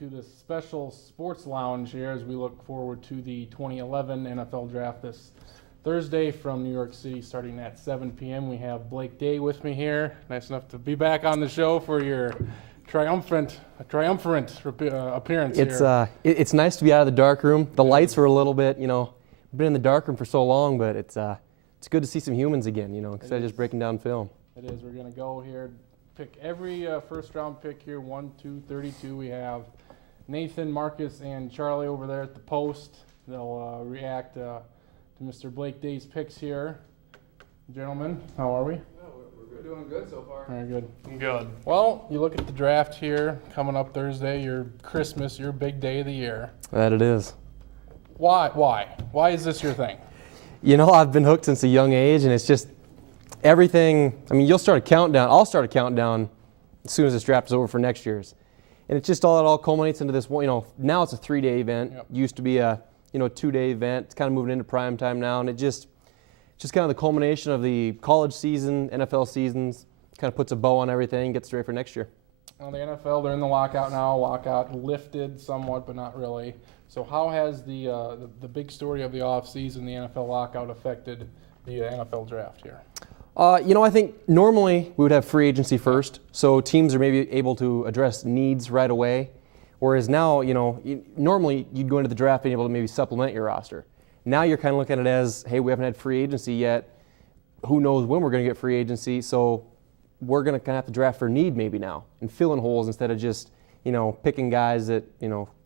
to this special sports lounge here as we look forward to the 2011 NFL Draft this Thursday from New York City starting at 7 p.m. We have Blake Day with me here. Nice enough to be back on the show for your triumphant appearance here. It's nice to be out of the dark room. The lights were a little bit, been in the dark room for so long, but it's good to see some humans again, instead of just breaking down film. It is. We're going to go here, pick every first-round pick here, 1, 2, 32. We have Nathan, Marcus, and Charlie over there at the post. They'll react to Mr. Blake Day's picks here. Gentlemen, how are we? We're doing good so far. Very good. Good. Well, you look at the draft here coming up Thursday, your Christmas, your big day of the year. That it is. Why? Why is this your thing? I've been hooked since a young age, and it's just everything. You'll start a countdown. I'll start a countdown as soon as this draft is over for next year's. And it's just it all culminates into this one, now it's a 3-day event. Yep. Used to be a 2-day event. It's kind of moving into prime time now, and it's just kind of the culmination of the college season, NFL seasons, kind of puts a bow on everything, gets ready for next year. Well, the NFL, they're in the lockout now. Lockout lifted somewhat, but not really. So how has the big story of the offseason, the NFL lockout, affected the NFL draft here? I think normally we would have free agency first, so teams are maybe able to address needs right away. Whereas now, normally you'd go into the draft being able to maybe supplement your roster. Now you're kind of looking at it as, hey, we haven't had free agency yet. Who knows when we're going to get free agency? So we're going to kind of have to draft for need maybe now and fill in holes instead of just, picking guys that,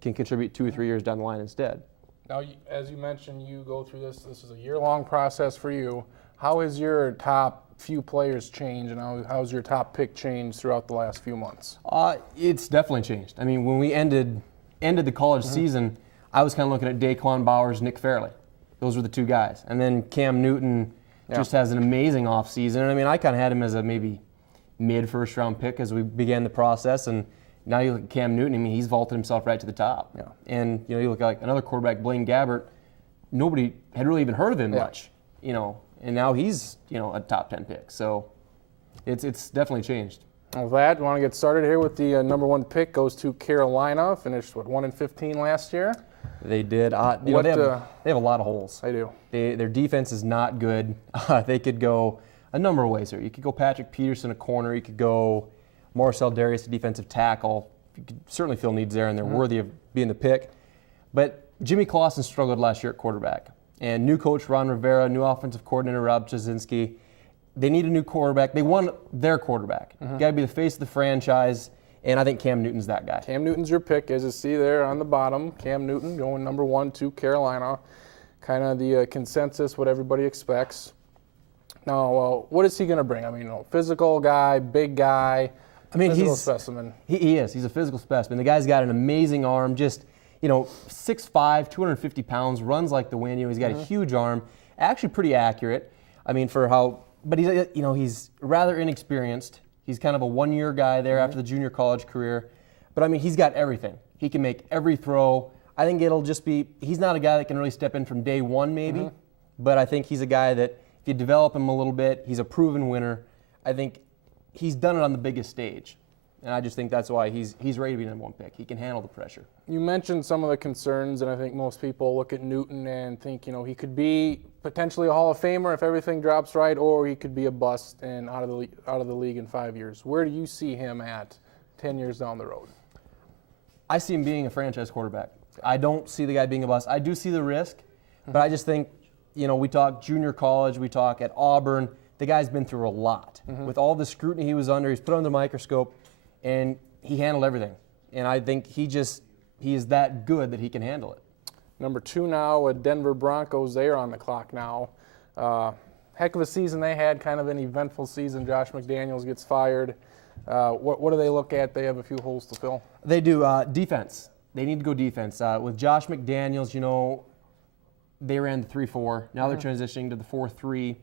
can contribute 2 or 3 years down the line instead. Now, as you mentioned, you go through this. This is a year-long process for you. How has your top few players changed, and how's your top pick changed throughout the last few months? It's definitely changed. When we ended the college season, I was kind of looking at Daquan Bowers, Nick Fairley. Those were the two guys. And then Cam Newton just has an amazing offseason. And I kind of had him as a maybe mid-first-round pick as we began the process. And now you look at Cam Newton, he's vaulted himself right to the top. Yeah. And, you look at like another quarterback, Blaine Gabbert, nobody had really even heard of him much, and now he's, a top 10 pick. So it's definitely changed. Well, Vlad, you want to get started here with the number 1 pick goes to Carolina. Finished, 1-15 last year? They did. They have a lot of holes. They do. Their defense is not good. They could go a number of ways here. You could go Patrick Peterson, a corner. You could go Marcell, Dareus, a defensive tackle. You could certainly fill needs there, and they're worthy of being the pick. But Jimmy Clausen struggled last year at quarterback. And new coach Ron Rivera, new offensive coordinator Rob Jasinski, they need a new quarterback. They want their quarterback. Got to be the face of the franchise, and I think Cam Newton's that guy. Cam Newton's your pick, as you see there on the bottom. Cam Newton going number 1 to Carolina. Kind of the consensus, what everybody expects. Now, what is he going to bring? Physical guy, big guy, physical specimen. He is. He's a physical specimen. The guy's got an amazing arm, just 6'5", 250 pounds, runs like the wind. He's got a huge arm, actually pretty accurate. But he's rather inexperienced. He's kind of a 1-year guy there after the junior college career. But he's got everything. He can make every throw. I think it'll just be, he's not a guy that can really step in from day one maybe, but I think he's a guy that if you develop him a little bit, he's a proven winner. I think he's done it on the biggest stage. And I just think that's why he's ready to be number 1 pick. He can handle the pressure. You mentioned some of the concerns, and I think most people look at Newton and think, he could be potentially a Hall of Famer if everything drops right, or he could be a bust and out of the league in 5 years. Where do you see him at 10 years down the road? I see him being a franchise quarterback. I don't see the guy being a bust. I do see the risk, but I just think, we talk junior college, we talk at Auburn. The guy's been through a lot. With all the scrutiny he was under, he's put under the microscope, and he handled everything. And I think he is that good that he can handle it. Number 2 now with Denver Broncos. They are on the clock now. Heck of a season they had, kind of an eventful season. Josh McDaniels gets fired. What do they look at? They have a few holes to fill. They do. Defense. They need to go defense. With Josh McDaniels, they ran the 3-4. Now they're transitioning to the 4-3.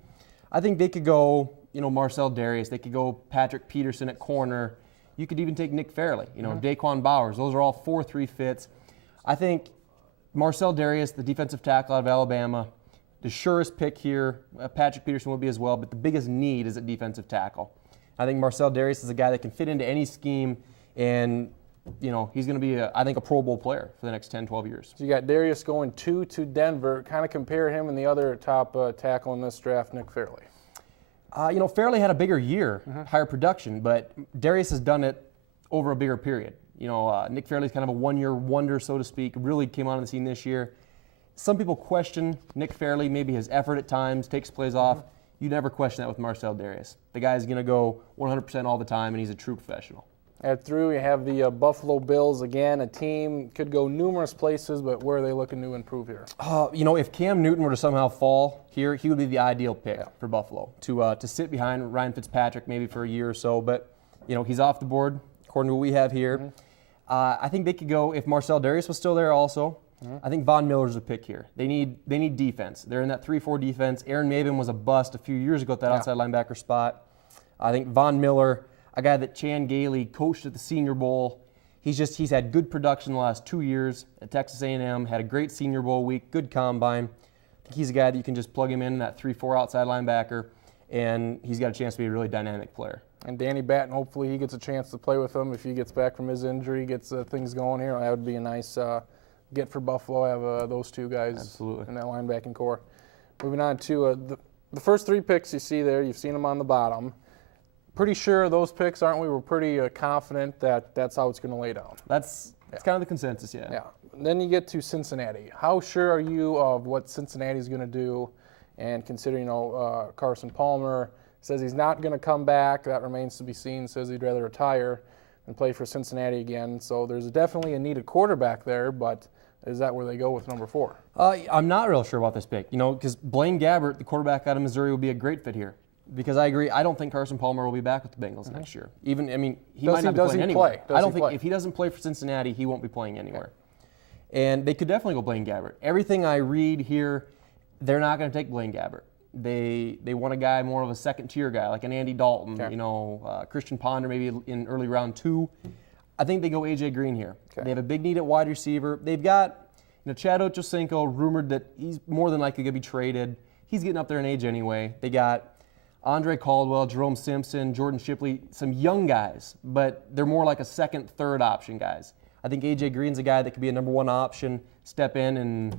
I think they could go, Marcell Dareus. They could go Patrick Peterson at corner. You could even take Nick Fairley, Daquan Bowers. Those are all 4-3 fits. I think Marcell Dareus, the defensive tackle out of Alabama, the surest pick here. Patrick Peterson will be as well, but the biggest need is at defensive tackle. I think Marcell Dareus is a guy that can fit into any scheme and he's going to be, I think, a Pro Bowl player for the next 10, 12 years. So you got Dareus going 2 to Denver. Kind of compare him and the other top tackle in this draft, Nick Fairley. Fairley had a bigger year, higher production, but Dareus has done it over a bigger period. Nick Fairley's kind of a one-year wonder, so to speak, really came on the scene this year. Some people question Nick Fairley, maybe his effort at times, takes plays off. You never question that with Marcell Dareus. The guy's going to go 100% all the time, and he's a true professional. At through, you have the Buffalo Bills again, a team could go numerous places, but where are they looking to improve here? If Cam Newton were to somehow fall here, he would be the ideal pick for Buffalo to sit behind Ryan Fitzpatrick maybe for a year or so. But he's off the board according to what we have here. I think they could go if Marcell Dareus was still there also. I think Von Miller's a pick here. They need defense. They're in that 3-4 defense. Aaron Maben was a bust a few years ago at that outside linebacker spot. I think Von Miller, a guy that Chan Gailey coached at the Senior Bowl, he's had good production the last 2 years at Texas A&M, had a great Senior Bowl week, good combine. I think he's a guy that you can just plug him in that 3-4 outside linebacker, and he's got a chance to be a really dynamic player. And Danny Batten, hopefully he gets a chance to play with him if he gets back from his injury, gets things going here. That would be a nice get for Buffalo. Have those two guys in that linebacking core. Moving on to the first 3 picks you see there, you've seen them on the bottom. Pretty sure those picks, aren't we? We're pretty confident that that's how it's going to lay down. That's kind of the consensus, yeah. Yeah. Then you get to Cincinnati. How sure are you of what Cincinnati's going to do? And considering, Carson Palmer says he's not going to come back, that remains to be seen. Says he'd rather retire than play for Cincinnati again. So there's definitely a needed quarterback there, but is that where they go with number 4? I'm not real sure about this pick, because Blaine Gabbert, the quarterback out of Missouri, would be a great fit here. Because I agree, I don't think Carson Palmer will be back with the Bengals next year. He might not be playing anywhere. I don't think if he doesn't play for Cincinnati, he won't be playing anywhere. And they could definitely go Blaine Gabbert. Everything I read here, they're not going to take Blaine Gabbert. They want a guy more of a second-tier guy, like an Andy Dalton, Christian Ponder maybe in early round 2. I think they go A.J. Green here. They have a big need at wide receiver. They've got Chad Ochocinco, rumored that he's more than likely going to be traded. He's getting up there in age anyway. They got Andre Caldwell, Jerome Simpson, Jordan Shipley, some young guys, but they're more like a second, third option guys. I think A.J. Green's a guy that could be a number 1 option, step in and,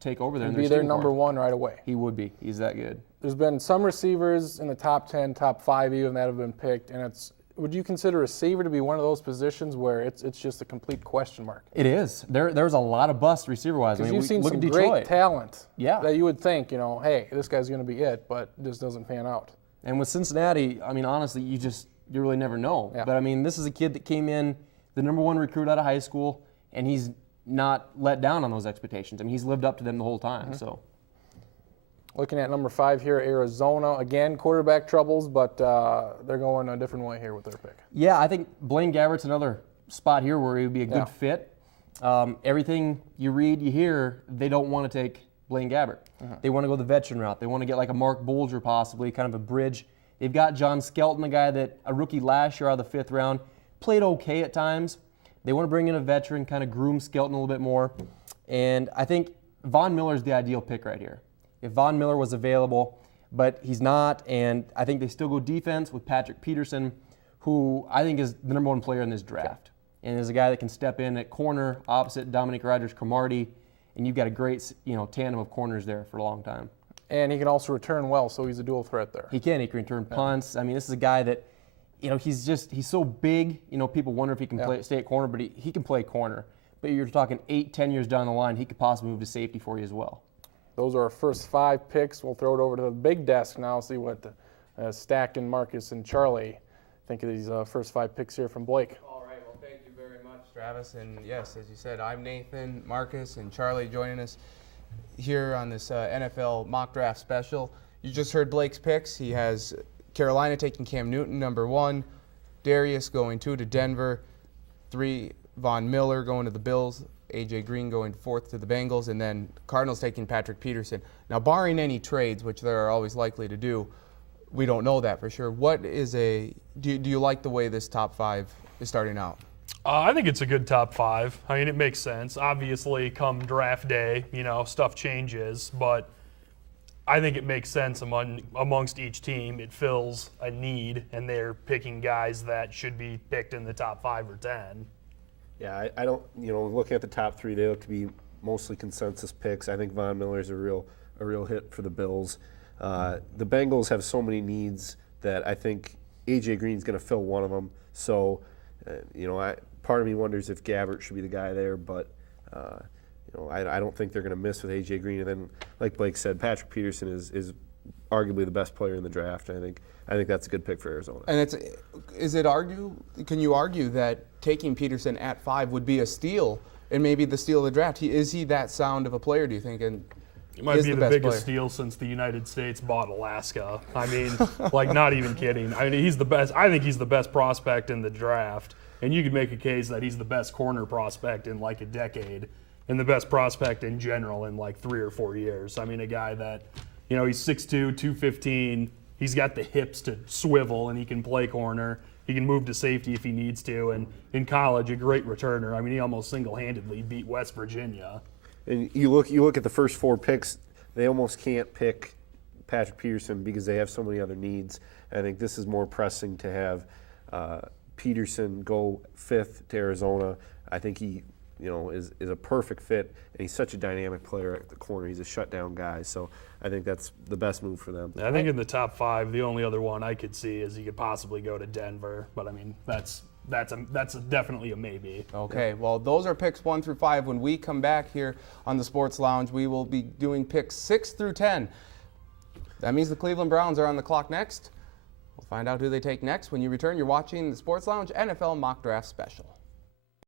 take over there. And be their number 1 right away. He would be. He's that good. There's been some receivers in the top 10, top 5 even that have been picked, and would you consider receiver to be one of those positions where it's just a complete question mark? It is. There's a lot of bust receiver-wise. Because you've seen some great talent that you would think, hey, this guy's going to be it, but it just doesn't pan out. And with Cincinnati, honestly, you really never know. Yeah. But, this is a kid that came in, the number 1 recruit out of high school, and he's not let down on those expectations. He's lived up to them the whole time. So, looking at number 5 here, Arizona. Again, quarterback troubles, but they're going a different way here with their pick. Yeah, I think Blaine Gabbert's another spot here where he would be a good fit. Everything you read, you hear, they don't want to take Blaine Gabbert. They want to go the veteran route. They want to get like a Mark Bolger possibly, kind of a bridge. They've got John Skelton, a guy that a rookie last year out of the 5th round, played okay at times. They want to bring in a veteran, kind of groom Skelton a little bit more. And I think Von Miller's the ideal pick right here. If Von Miller was available, but he's not, and I think they still go defense with Patrick Peterson, who I think is the number 1 player in this draft. And is a guy that can step in at corner opposite Dominic Rodgers-Cromartie, and you've got a great tandem of corners there for a long time. And he can also return well, so he's a dual threat there. He can return punts. This is a guy that, he's so big, people wonder if he can stay at corner, but he can play corner. But you're talking 8-10 years down the line, he could possibly move to safety for you as well. Those are our first 5 picks. We'll throw it over to the big desk now, see what Stack and Marcus and Charlie think of these first 5 picks here from Blake. All right, well, thank you very much, Travis. And yes, as you said, I'm Nathan, Marcus, and Charlie joining us here on this NFL mock draft special. You just heard Blake's picks. He has Carolina taking Cam Newton, number 1, Dareus going 2 to Denver, 3, Von Miller going to the Bills, A.J. Green going 4th to the Bengals, and then Cardinals taking Patrick Peterson. Now, barring any trades, which they're always likely to do, we don't know that for sure. Do you like the way this top 5 is starting out? I think it's a good top 5. It makes sense. Obviously, come draft day, stuff changes, but I think it makes sense amongst each team. It fills a need, and they're picking guys that should be picked in the top 5 or 10. Yeah, I don't, looking at the top 3, they look to be mostly consensus picks. I think Von Miller's a real hit for the Bills. The Bengals have so many needs that I think A.J. Green's going to fill one of them. So, part of me wonders if Gabbert should be the guy there, but I don't think they're going to miss with A.J. Green. And then, like Blake said, Patrick Peterson is arguably the best player in the draft. I think that's a good pick for Arizona. And can you argue that taking Peterson at 5 would be a steal and maybe the steal of the draft? Is he that sound of a player, do you think? And it might be the biggest steal since the United States bought Alaska. I mean, not even kidding. I mean, he's the best. I think he's the best prospect in the draft. And you could make a case that he's the best corner prospect in a decade and the best prospect in general in 3 or 4 years. I mean, a guy that, he's 6'2", 215. He's got the hips to swivel, and he can play corner. He can move to safety if he needs to. And in college, a great returner. I mean, he almost single-handedly beat West Virginia. And you look at the first 4 picks, they almost can't pick Patrick Peterson because they have so many other needs. I think this is more pressing to have Peterson go 5th to Arizona. I think he is a perfect fit, and he's such a dynamic player at the corner. He's a shutdown guy, so I think that's the best move for them. I think in the top 5, the only other one I could see is he could possibly go to Denver, but I mean that's definitely a maybe. Okay, well, those are picks 1 through 5. When we come back here on the Sports Lounge, we will be doing picks 6 through 10. That means the Cleveland Browns are on the clock next. We'll find out who they take next when you return. You're watching the Sports Lounge NFL Mock Draft Special.